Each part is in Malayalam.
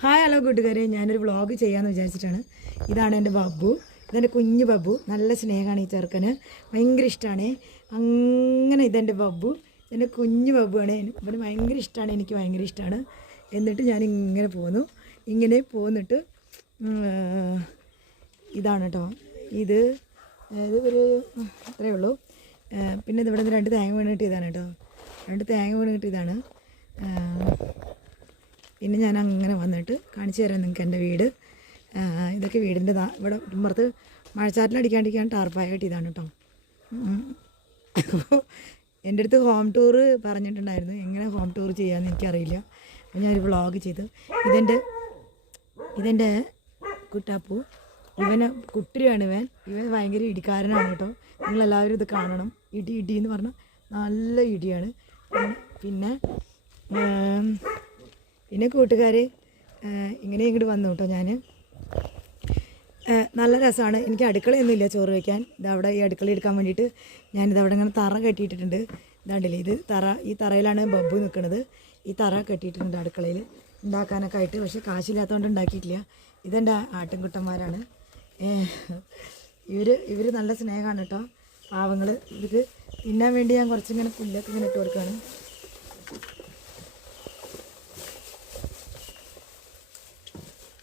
ഹായ് ഹലോ കൂട്ടുകാരെ, ഞാനൊരു വ്ളോഗ് ചെയ്യാമെന്ന് വിചാരിച്ചിട്ടാണ്. ഇതാണ് എൻ്റെ ബബ്ബു, ഇതെൻ്റെ കുഞ്ഞു ബബ്ബു. നല്ല സ്നേഹമാണ് ഈ ചെറുക്കന്, ഭയങ്കര ഇഷ്ടമാണ്. അങ്ങനെ ഇതെൻ്റെ ബബ്ബു, എൻ്റെ കുഞ്ഞു ബബ്ബുവാണ്. ഇവന് ഭയങ്കര ഇഷ്ടമാണ്, എനിക്ക് ഭയങ്കര ഇഷ്ടമാണ്. എന്നിട്ട് ഞാൻ ഇങ്ങനെ പോന്നിട്ട് ഇതാണ് കേട്ടോ. ഇത് ഒരു അത്രയേ ഉള്ളൂ. പിന്നെ ഇതിവിടെ നിന്ന് 2 തേങ്ങ വീണ് കിട്ടിയതാണ് കേട്ടോ. 2 തേങ്ങ വീണ് കിട്ടിയതാണ്. പിന്നെ ഞാൻ അങ്ങനെ വന്നിട്ട് കാണിച്ചു തരാം നിങ്ങൾക്ക് എൻ്റെ വീട്. ഇതൊക്കെ വീടിൻ്റെ ഇവിടെ പുറത്ത് മഴച്ചാറ്റിലടിക്കാണ്ടിരിക്കാൻ ടാർപ്പായ കെട്ടിയതാണ് കേട്ടോ. അപ്പോൾ എൻ്റെ അടുത്ത് ഹോം ടൂർ പറഞ്ഞിട്ടുണ്ടായിരുന്നു. എങ്ങനെ ഹോം ടൂർ ചെയ്യാമെന്ന് എനിക്കറിയില്ല. അപ്പോൾ ഞാനൊരു വ്ളോഗ് ചെയ്തു. ഇതെൻ്റെ കുട്ടാപ്പൂ. കുട്ടിയാണ് ഇവൻ ഭയങ്കര ഇടിക്കാരനാണ് കേട്ടോ. നിങ്ങളെല്ലാവരും ഇത് കാണണം. ഇടി എന്ന് പറഞ്ഞാൽ നല്ല ഇടിയാണ്. പിന്നെ കൂട്ടുകാർ ഇങ്ങനെ ഇങ്ങോട്ട് വന്നു കേട്ടോ. ഞാൻ നല്ല രസമാണ്. എനിക്ക് അടുക്കളയൊന്നുമില്ല ചോറ് വയ്ക്കാൻ. ഇതവിടെ ഈ അടുക്കള എടുക്കാൻ വേണ്ടിയിട്ട് ഞാനിതവിടെ ഇങ്ങനെ തറ കെട്ടിയിട്ടുണ്ട്. ഇതാണ്ടില്ലേ, ഈ തറയിലാണ് ബബ്ബു നിൽക്കുന്നത്. ഈ തറ കെട്ടിയിട്ടുണ്ട് അടുക്കളയിൽ ഉണ്ടാക്കാനൊക്കെ ആയിട്ട്. പക്ഷേ കാശില്ലാത്തതുകൊണ്ട് ഉണ്ടാക്കിയിട്ടില്ല. ഇതെൻ്റെ ആട്ടിൻകുട്ടന്മാരാണ്. ഇവർ നല്ല സ്നേഹമാണ് കേട്ടോ, പാവങ്ങൾ. ഇത് തിന്നാൻ വേണ്ടി ഞാൻ കുറച്ചിങ്ങനെ പുല്ലൊക്കെ ഇങ്ങനെ ഇട്ട് കൊടുക്കുകയാണ്.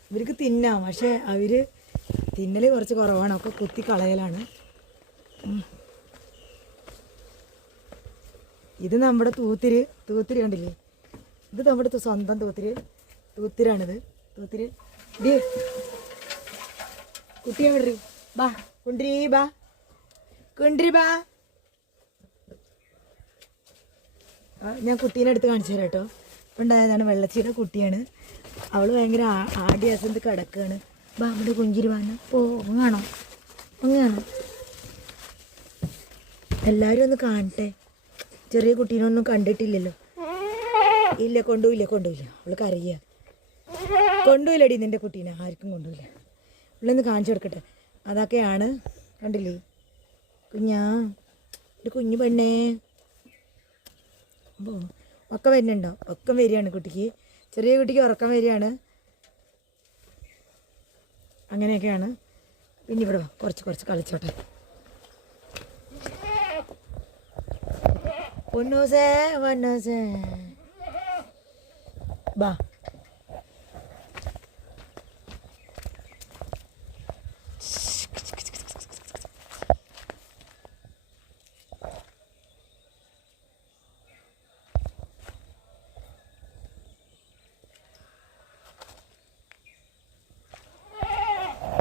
ഇവർക്ക് തിന്നാം, പക്ഷേ അവർ തിന്നൽ കുറച്ച് കുറവാണ്. ഒക്കെ കുത്തി കളയലാണ്. ഇത് നമ്മുടെ തൂത്തിരി കണ്ടില്ലേ, ഇത് നമ്മുടെ സ്വന്തം തൂത്തിരാണിത്. കുട്ടിയെ വിടറി ബാ, കൊണ്ടിരി ബാ. ഞാൻ കുട്ടീനെ അടുത്ത് കാണിച്ചു തരാം കേട്ടോ. ഉണ്ടായതാണ് വെള്ളച്ചിയുടെ കുട്ടിയാണ്. അവൾ ഭയങ്കര ആടി അസന്ത് കിടക്കുകയാണ്. ബാ, അവിടെ കുഞ്ചിരി വാന അങ്ങാണോ. എല്ലാവരും ഒന്ന് കാണട്ടെ. ചെറിയ കുട്ടീനൊന്നും കണ്ടിട്ടില്ലല്ലോ. ഇല്ല, കൊണ്ടുപോയില്ല. അവൾ കരയുക. കൊണ്ടുപോയില്ലടി നിൻ്റെ കുട്ടീനെ, ആർക്കും കൊണ്ടുപോയില്ല. അവളൊന്ന് കാണിച്ചു കൊടുക്കട്ടെ. അതൊക്കെയാണ്, കണ്ടില്ലേ ഒരു കുഞ്ഞു പെണ്ണേ. അപ്പോൾ ഒക്കെ വരുന്നുണ്ടോ? ഒക്കെ വരികയാണ് കുട്ടിക്ക്. ചെറിയ കുട്ടിക്ക് ഉറക്കം വരികയാണ്. അങ്ങനെയൊക്കെയാണ്. പിന്നെ ഇവിടെ കുറച്ച് കളിച്ചോട്ടെ. പൊന്നൂസേ ബാ.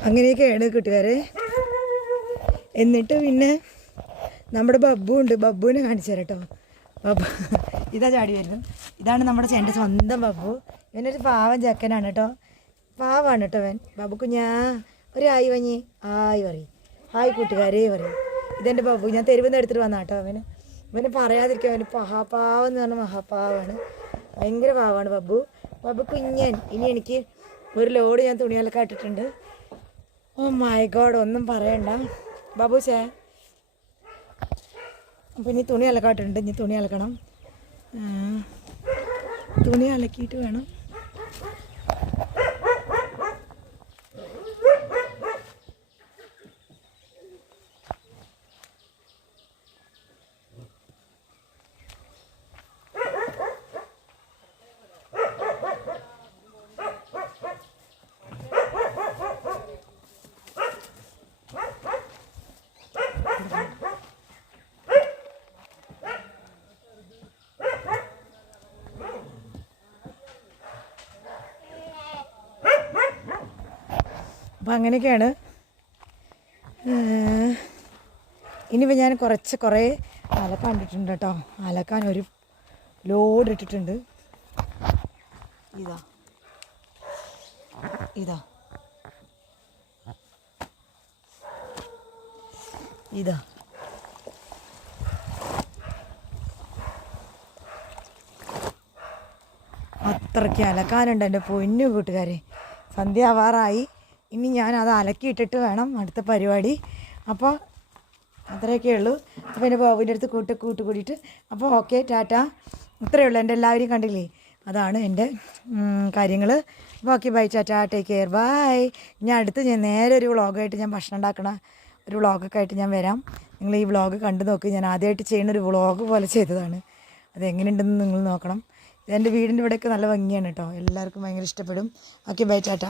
അങ്ങനെയൊക്കെയാണ് കൂട്ടുകാരെ. എന്നിട്ട് പിന്നെ നമ്മുടെ ബബ്ബു ഉണ്ട്. ബബ്ബുവിനെ കാണിച്ചു തരാം കേട്ടോ. ബബ്ബു ഇതാ ചാടി വരുന്നു. ഇതാണ് എൻ്റെ സ്വന്തം ബബ്ബു. ഇവനൊരു പാവൻ ചക്കനാണ് കേട്ടോ. പാവാണ് കേട്ടോ അവൻ. ബബ്ബു കുഞ്ഞാ ഒരു ആയി വഞ്ഞി പറയും. ഹായ് കൂട്ടുകാരേ പറയും. ഇതെൻ്റെ ബബ്ബു. ഞാൻ തെരുവെന്ന് എടുത്തിട്ട് വന്നാ കേട്ടോ. ഇവന് പറയാതിരിക്കാൻ അവന് മഹാപാവെന്ന് പറഞ്ഞാൽ മഹാപാവാണ്. ഭയങ്കര പാവാണ് ബബ്ബു കുഞ്ഞൻ. ഇനി എനിക്ക് ഒരു ലോഡ് ഞാൻ തുണികളൊക്കെ ഇട്ടിട്ടുണ്ട്. ഓ മൈ ഗോഡ്, ഒന്നും പറയണ്ട ബാബുച്ചേ. അപ്പോൾ ഇനി തുണി അലക്കാട്ടുണ്ട്. ഇനി തുണി അലക്കണം. തുണി അലക്കിയിട്ട് വേണം. അപ്പം അങ്ങനെയൊക്കെയാണ്. ഇനിയിപ്പോൾ ഞാൻ കുറേ അലക്കാൻ ഇട്ടിട്ടുണ്ട് കേട്ടോ. അലക്കാൻ ഒരു ലോഡ് ഇട്ടിട്ടുണ്ട്. ഇതാ അത്രയ്ക്ക് അലക്കാനുണ്ട് എൻ്റെ പൊന്നു കൂട്ടുകാരെ. സന്ധ്യ ആവാറായി. ഇനി ഞാൻ അത് അലക്കിയിട്ടിട്ട് വേണം അടുത്ത പരിപാടി. അപ്പോൾ അത്രയൊക്കെ ഉള്ളൂ. അപ്പോൾ എൻ്റെ ബാബുവിൻ്റെ അടുത്ത് കൂട്ട് കൂടിയിട്ട് അപ്പോൾ ഓക്കെ ടാറ്റ. ഇത്രയേ ഉള്ളൂ. എൻ്റെ എല്ലാവരെയും കണ്ടില്ലേ. അതാണ് എൻ്റെ കാര്യങ്ങൾ. അപ്പോൾ okay bye, tata, take care, bye. ഞാൻ നേരെ ഒരു വ്ളോഗായിട്ട് ഞാൻ ഭക്ഷണം ഉണ്ടാക്കണ ഒരു വ്ളോഗൊക്കെ ആയിട്ട് ഞാൻ വരാം. നിങ്ങൾ ഈ വ്ളോഗ് കണ്ടു നോക്ക്. ഞാൻ ആദ്യമായിട്ട് ചെയ്യുന്നൊരു വ്ളോഗ് പോലെ ചെയ്തതാണ്. അതെങ്ങനെയുണ്ടെന്ന് നിങ്ങൾ നോക്കണം. ഇതെൻ്റെ വീടിൻ്റെ ഇവിടെയൊക്കെ നല്ല ഭംഗിയാണ് കേട്ടോ. എല്ലാവർക്കും ഭയങ്കര ഇഷ്ടപ്പെടും. Okay bye, Tata.